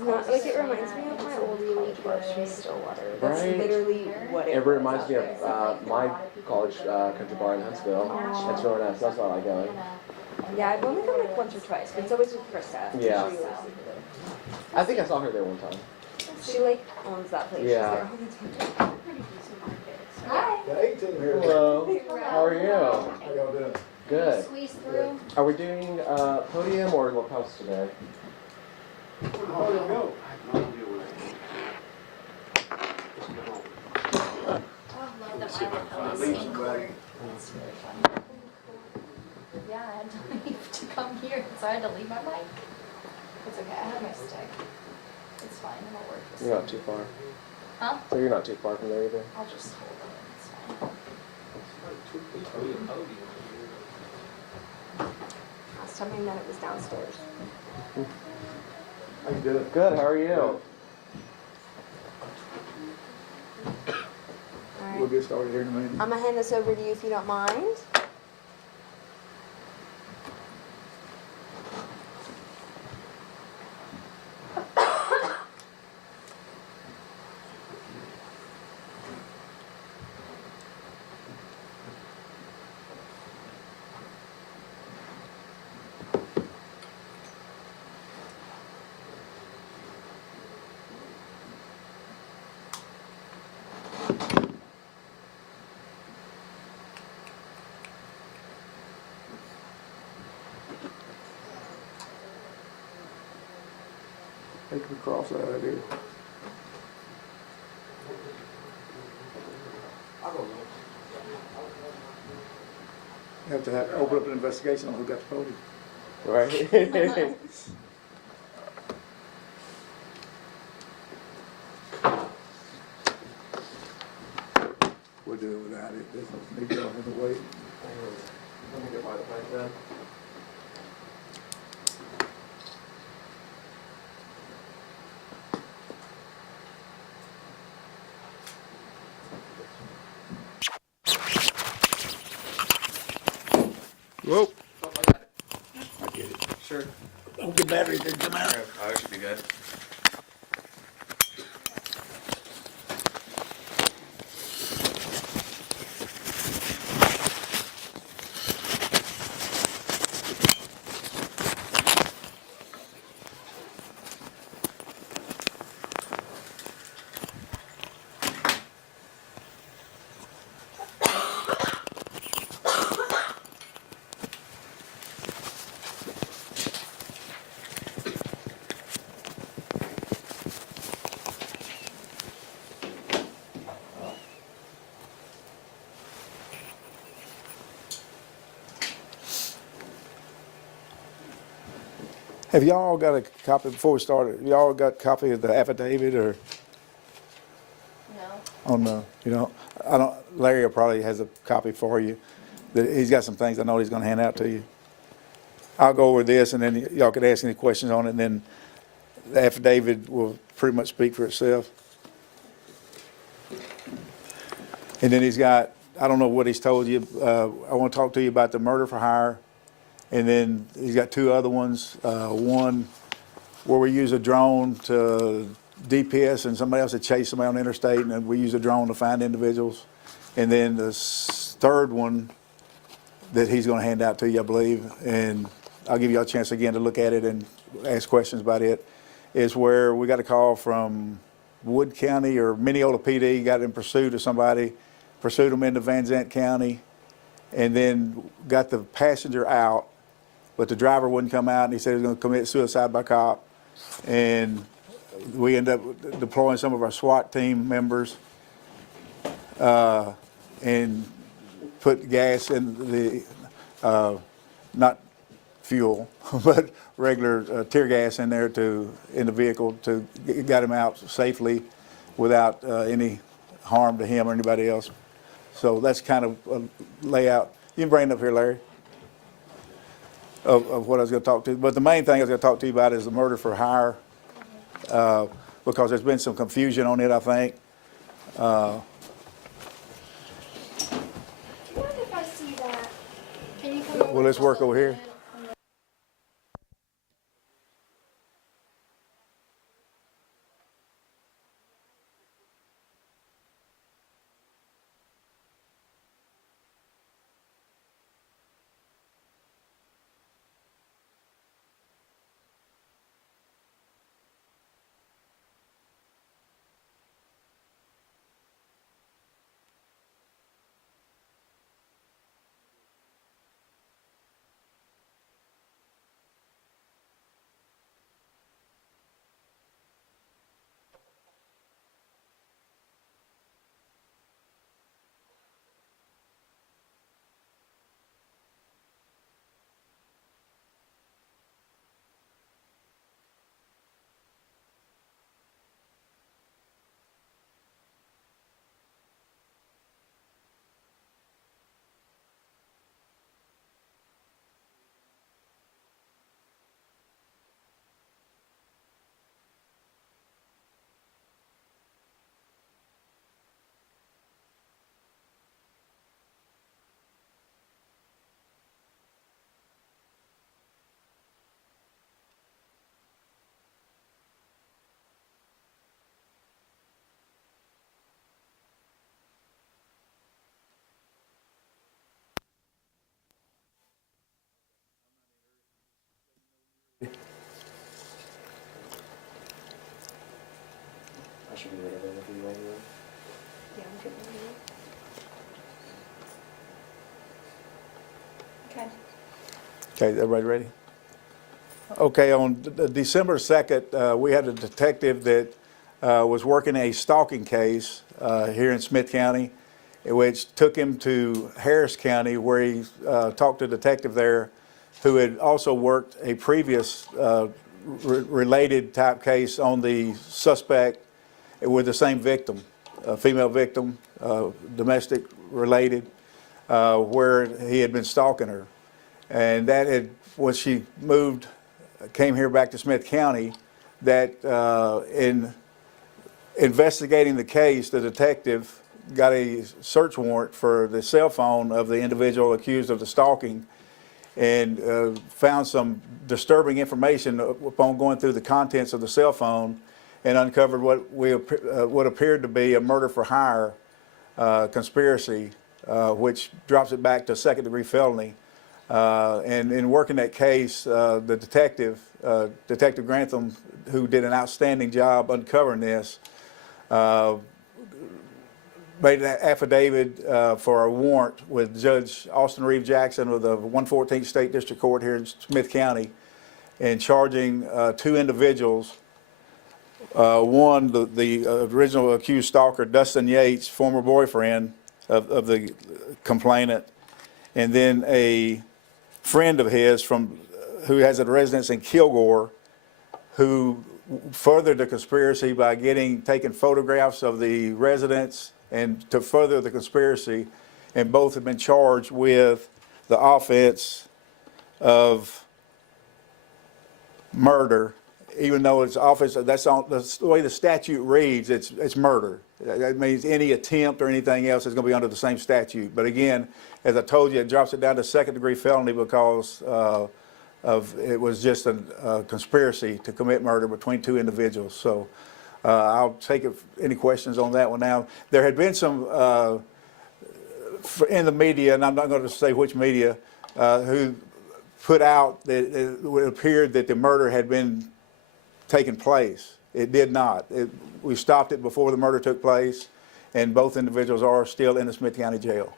Not like it reminds me of my old college from Stillwater. That's Right. literally what It reminds me of my college country bar in Huntsville. Aw. It's really nice. That's why I like going. Yeah, I've only gone like once or twice, but it's always with Krista. Yeah. She always takes I think I saw her there one time. She like owns that place. Yeah. She's there all the time. Hi. The 18 here. Hello. How are you? How y'all doing? Good. Squeeze through. Are we doing podium or lapels today? How do you go? Oh, love that my skateboard. It's really fun. Yeah, I had to leave to come here, so I had to leave my bike. It's okay, I have my stick. It's fine, it'll work. This You're time. not too far. Huh? So you're not too far from there either. I'll just hold it, it's fine. Last time I met it was downstairs. How you doing? Good. How are you? All We'll right. get started here in a minute. I'm gonna hand this over to you if you don't mind. Take the cross out of here. You have to open up an investigation on who got the podium. Right. We'll do it without it. There's no need to go in the way. Let me get my device then. Whoa. Oh, I got it. I get it. Sure. Hope the battery didn't come out. Oh, it should be good. Have y'all got a copy before we started? Y'all got a copy of the affidavit or No. on the, I don't, Larry probably has a copy for you. He's got some things I know he's gonna hand out to you. I'll go over this and then y'all could ask any questions on it, and then the affidavit will pretty much speak for itself. And then he's got, I don't know what he's told you, I wanna talk to you about the murder for hire. And then he's got two other ones, one where we use a drone to DPS and somebody else to chase somebody on the interstate, and then we use a drone to find individuals. And then the third one that he's gonna hand out to you, I believe, and I'll give you a chance again to look at it and ask questions about it, is where we got a call from Wood County or Mineola PD, got in pursuit of somebody, pursued them into Van Zant County, and then got the passenger out, but the driver wouldn't come out, and he said he was gonna commit suicide by cop. And we ended up deploying some of our SWAT team members and put gas in the, not fuel, but regular tear gas in there in the vehicle to got him out safely without any harm to him or anybody else. So that's kind of a layout. You can bring it up here, Larry, of what I was going to talk to. But the main thing I was going to talk to you about is the murder for hire, because there's been some confusion on it, I think. Do you mind if I see that? Can you come over? Well, let's work over here. should be rid of it if you want to. Yeah, I'm good with it. Okay. Okay, everybody ready? Okay, on December 2nd, we had a detective that was working a stalking case here in Smith County, which took him to Harris County, where he talked to a detective there who had also worked a previous related type case on the suspect with the same victim, a female victim, domestic related, where he had been stalking her. And that had, when she moved, came here back to Smith County, that in investigating the case, the detective got a search warrant for the cell phone of the individual accused of the stalking, and found some disturbing information upon going through the contents of the cell phone, and uncovered what appeared to be a murder for hire conspiracy, which drops it back to a second-degree felony. And in working that case, the detective, Detective Grantham, who did an outstanding job uncovering this, made an affidavit for a warrant with Judge Austin Reeve Jackson of the 114th State District Court here in Smith County, and charging two individuals. One, the original accused stalker, Dustin Yates, former boyfriend of the complainant, and then a friend of his who has a residence in Kilgore, who furthered the conspiracy by taking photographs of the residence and to further the conspiracy, and both have been charged with the offense of murder, even though it's offense, that's the way the statute reads, it's murder. That means any attempt or anything else is going to be under the same statute. But again, as I told you, it drops it down to second-degree felony because it was just a conspiracy to commit murder between two individuals. So I'll take any questions on that one now. There had been some in the media, and I'm not going to say which media, who put out that it appeared that the murder had been taken place. It did not. We stopped it before the murder took place, and both individuals are still in the Smith County Jail.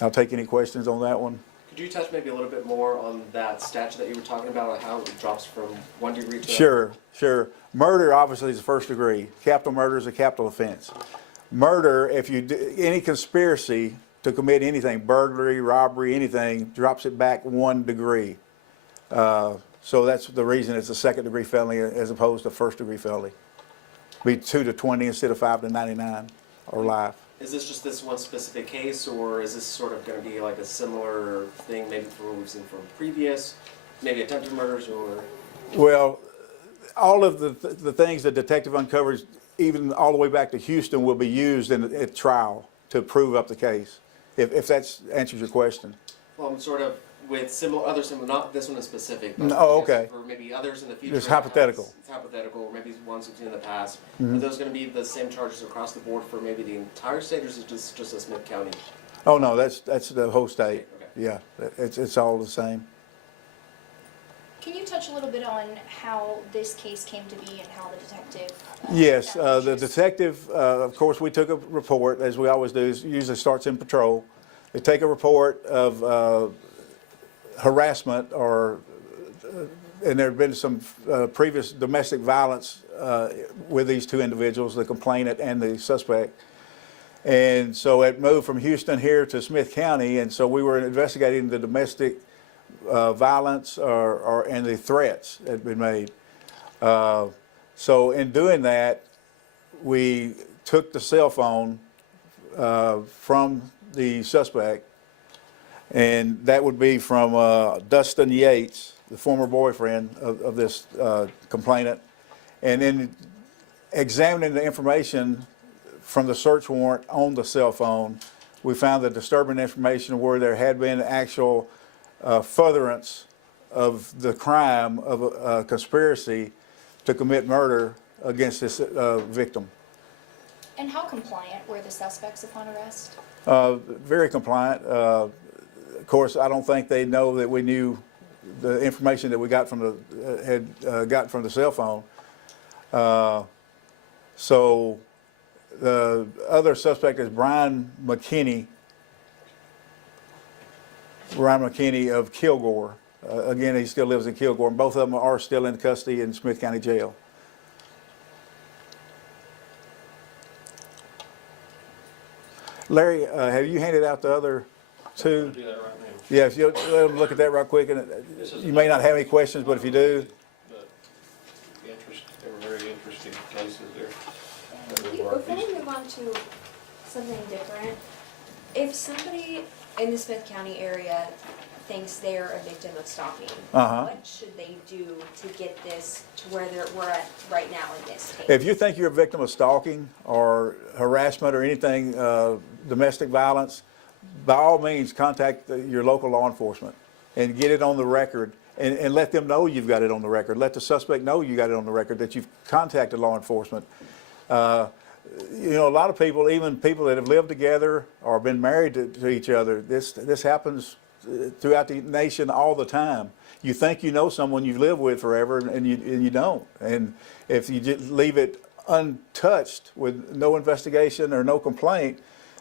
I'll take any questions on that one. Could you touch maybe a little bit more on that statute that you were talking about, how it drops from 1 degree to... Sure. Murder obviously is the first degree. Capital murder is a capital offense. Murder, if you do any conspiracy to commit anything, burglary, robbery, anything, drops it back 1 degree. So that's the reason it's a second-degree felony as opposed to first-degree felony. Be 2 to 20 instead of 5 to 99 or life. Is this just this one specific case, or is this sort of going to be like a similar thing, maybe from what we've seen from previous, maybe attempted murders, or? Well, all of the things the detective uncovers, even all the way back to Houston, will be used at trial to prove up the case, if that answers your question. Well, I'm sort of with other similar, not this one in specific, but okay. For maybe others in the future. It's hypothetical. It's hypothetical, or maybe ones we've seen in the past. Are those going to be the same charges across the board for maybe the entire state, or is it just a Smith County? Oh no, that's the whole state. Okay. Yeah, it's all the same. Can you touch a little bit on how this case came to be and how the detective? Yes, found the interest? detective, of course, we took a report, as we always do. It usually starts in patrol. They take a report of harassment and there have been some previous domestic violence with these two individuals, the complainant and the suspect. And so it moved from Houston here to Smith County, and so we were investigating the domestic violence and the threats that had been made. So in doing that, we took the cell phone from the suspect, and that would be from Dustin Yates, the former boyfriend of this complainant. And in examining the information from the search warrant on the cell phone, we found the disturbing information where there had been actual furtherance of the crime of a conspiracy to commit murder against this victim. And how compliant were the suspects upon arrest? Very compliant. Of course, I don't think they know that we knew the information that we got from the cell phone. So the other suspect is Brian McKinney of Kilgore. Again, he still lives in Kilgore, and both of them are still in custody in Smith County Jail. Larry, have you handed out the other two? I'll do that right now. Yeah, if you'll let them look at that real quick, and you may not have any questions, but if you do. But they were very interesting cases there. Before we move on to something different, if somebody in the Smith County area thinks they're a victim of stalking, what should they do to get this to where we're at right now in this case? If you think you're a victim of stalking or harassment or anything, domestic violence, by all means contact your local law enforcement and get it on the record, and let them know you've got it on the record. Let the suspect know you got it on the record, that you've contacted law enforcement. You know, a lot of people, even people that have lived together or been married to each other, this happens throughout the nation all the time. You think you know someone you've lived with forever, and you don't. And if you just leave it untouched with no investigation or no complaint,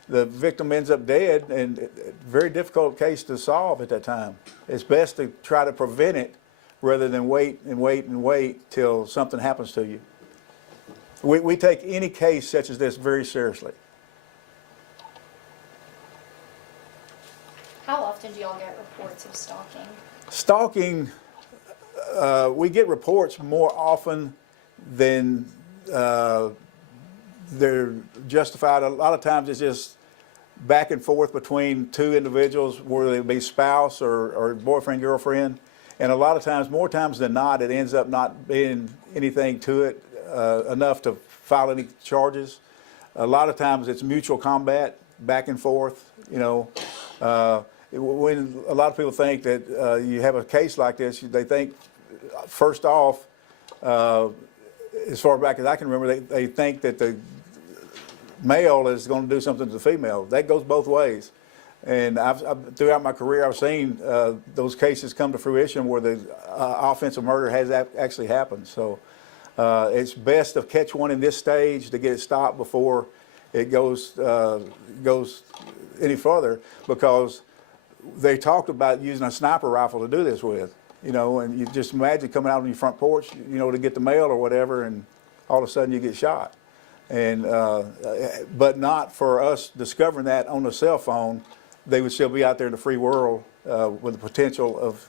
the victim ends up dead, and very difficult case to solve at that time. It's best to try to prevent it rather than wait and wait and wait till something happens to you. We take any case such as this very seriously. How often do y'all get reports of stalking? Stalking, we get reports more often than they're justified. A lot of times it's just back and forth between two individuals, whether they be spouse or boyfriend, girlfriend. And a lot of times, more times than not, it ends up not being anything to it enough to file any charges. A lot of times it's mutual combat, back and forth, you know. When a lot of people think that you have a case like this, they think, first off, as far back as I can remember, they think that the male is going to do something to the female. That goes both ways. And throughout my career, I've seen those cases come to fruition where the offensive murder has actually happened. So it's best to catch one in this stage to get it stopped before it goes any further, because they talked about using a sniper rifle to do this with, you know, and you just imagine coming out on your front porch, you know, to get the mail or whatever, and all of a sudden you get shot. And but not for us discovering that on the cell phone. They would still be out there in the free world with the potential of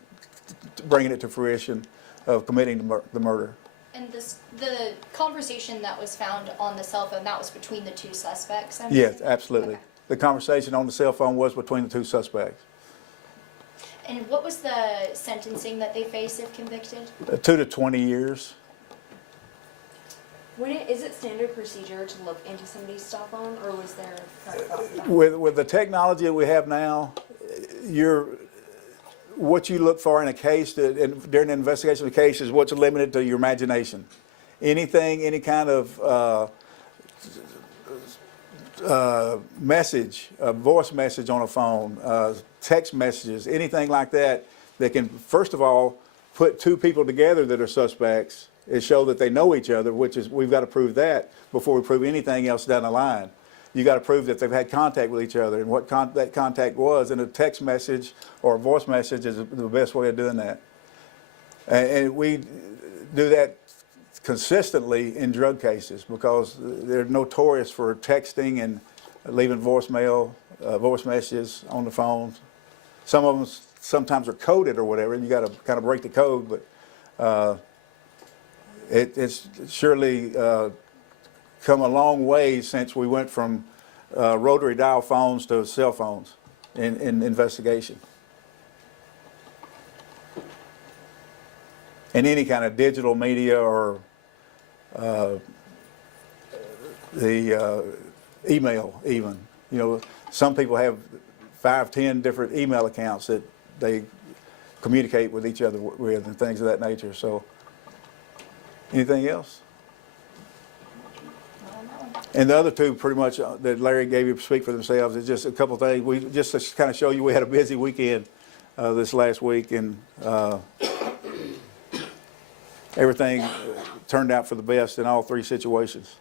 bringing it to fruition of committing the murder. And the conversation that was found on the cell phone, that was between the two suspects? Yes, absolutely. Okay. The conversation on the cell phone was between the two suspects. And what was the sentencing that they face if convicted? 2 to 20 years. Is it standard procedure to look into somebody's cell phone, or was there a process? With the technology that we have now, what you look for in a case during the investigation of the case is what's limited to your imagination. Anything, any kind of message, a voice message on a phone, text messages, anything like that can, first of all, put two people together that are suspects and show that they know each other, which is, we've got to prove that before we prove anything else down the line. You got to prove that they've had contact with each other and what that contact was, and a text message or a voice message is the best way of doing that. And we do that consistently in drug cases because they're notorious for texting and leaving voice messages on the phones. Some of them sometimes are coded or whatever, and you got to kind of break the code, but it's surely come a long way since we went from rotary dial phones to cell phones in investigation. And any kind of digital media or the email even. You know, some people have 5, 10 different email accounts that they communicate with each other with and things of that nature. So, anything else? And the other two, pretty much, that Larry gave you speak for themselves. It's just a couple of things. We just to kind of show you we had a busy weekend this last week, and everything turned out for the best in all three situations.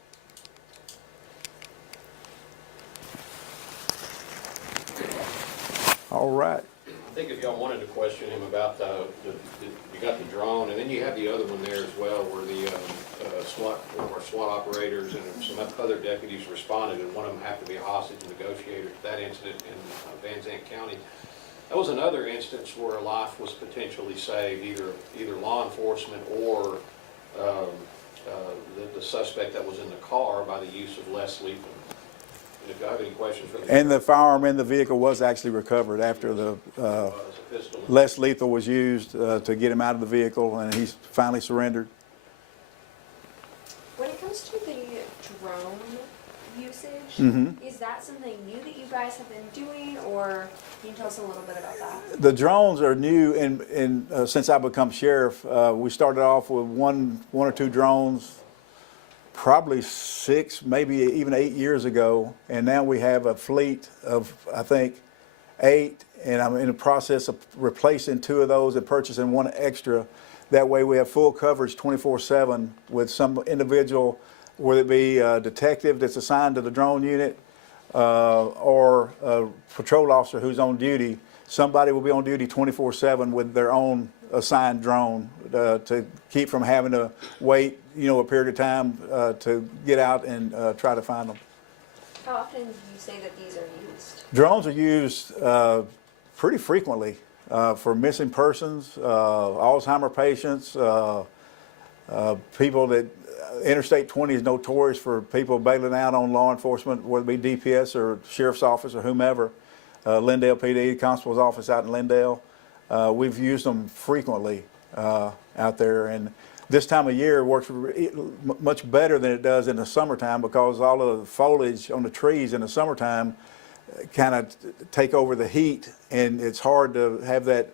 All right. I think if y'all wanted to question him about you got the drone, and then you have the other one there as well, where the SWAT operators and some other deputies responded, and one of them happened to be a hostage negotiator to that incident in Van Zandt County. That was another instance where a life was potentially saved, either law enforcement or the suspect that was in the car by the use of less lethal. And if you have any questions for the And the firearm in the vehicle was actually recovered after the pistol. less lethal was used to get him out of the vehicle, and he's finally surrendered. When it comes to the drone usage, is that something new that you guys have been doing, or can you tell us a little bit about that? The drones are new, since I've become sheriff. We started off with one or two drones, probably 6, maybe even 8 years ago, and now we have a fleet of, I think, 8, and I'm in the process of replacing 2 of those and purchasing 1 extra. That way we have full coverage 24/7 with some individual, whether it be a detective that's assigned to the drone unit or a patrol officer who's on duty. Somebody will be on duty 24/7 with their own assigned drone to keep from having to wait, a period of time to get out and try to find them. How often do you say that these are used? Drones are used pretty frequently for missing persons, Alzheimer patients, people that Interstate 20 is notorious for people bailing out on law enforcement, whether it be DPS or sheriff's office or whomever. Lindale PD, constable's office out in Lindale. We've used them frequently out there, and this time of year works much better than it does in the summertime, because all of the foliage on the trees in the summertime kind of take over the heat, and it's hard to have that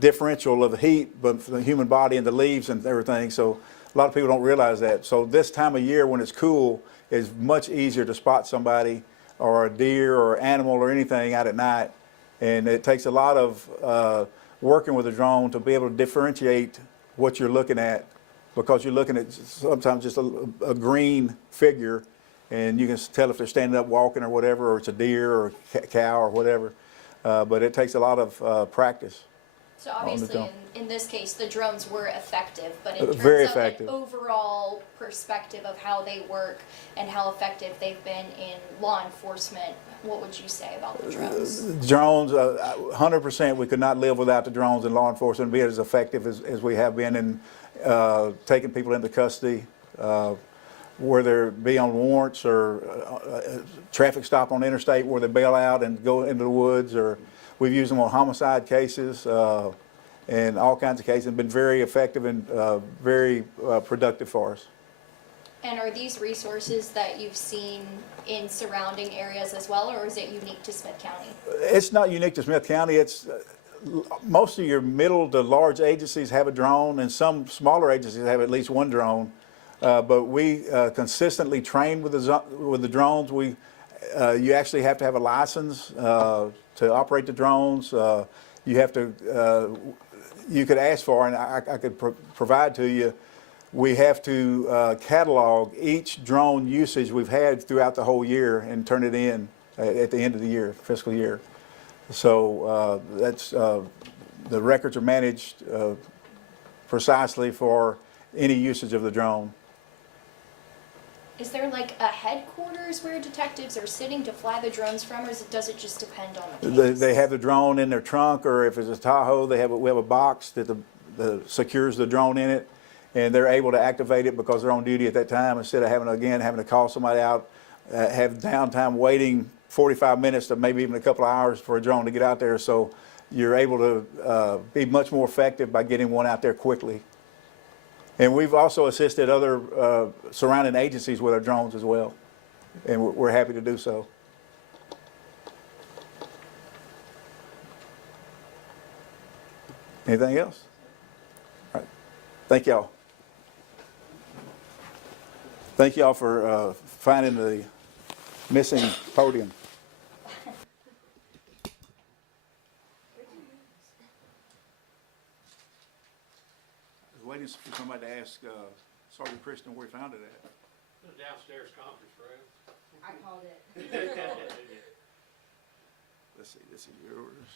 differential of heat but for the human body and the leaves and everything. So a lot of people don't realize that. So this time of year when it's cool, it's much easier to spot somebody or a deer or animal or anything out at night. And it takes a lot of working with a drone to be able to differentiate what you're looking at, because you're looking at sometimes just a green figure, and you can tell if they're standing up walking or whatever, or it's a deer or a cow or whatever. But it takes a lot of practice. So obviously, in this case, the drones were effective, but in Very terms of effective. an overall perspective of how they work and how effective they've been in law enforcement, what would you say about the drones? Drones, 100%, we could not live without the drones in law enforcement, be as effective as we have been in taking people into custody, whether it be on warrants or a traffic stop on interstate where they bail out and go into the woods, or we've used them on homicide cases and all kinds of cases. They've been very effective and very productive for us. And are these resources that you've seen in surrounding areas as well, or is it unique to Smith County? It's not unique to Smith County. It's most of your middle to large agencies have a drone, and some smaller agencies have at least 1 drone. But we consistently train with the drones. You actually have to have a license to operate the drones. You have to. You could ask for, and I could provide to you. We have to catalog each drone usage we've had throughout the whole year and turn it in at the end of the year, fiscal year. So that's the records are managed precisely for any usage of the drone. Is there like a headquarters where detectives are sitting to fly the drones from, or does it just depend on the case? They have the drone in their trunk, or if it's a Tahoe, we have a box that secures the drone in it, and they're able to activate it because they're on duty at that time, instead of having to call somebody out, have downtime waiting 45 minutes to maybe even a couple of hours for a drone to get out there. So you're able to be much more effective by getting one out there quickly. And we've also assisted other surrounding agencies with our drones as well, and we're happy to do so. Anything else? All right. Thank y'all. Thank y'all for finding the missing podium. Waiting waiting for somebody to ask Sergeant Christian where he found it at. The downstairs conference room. I called it. Let's see, this is yours.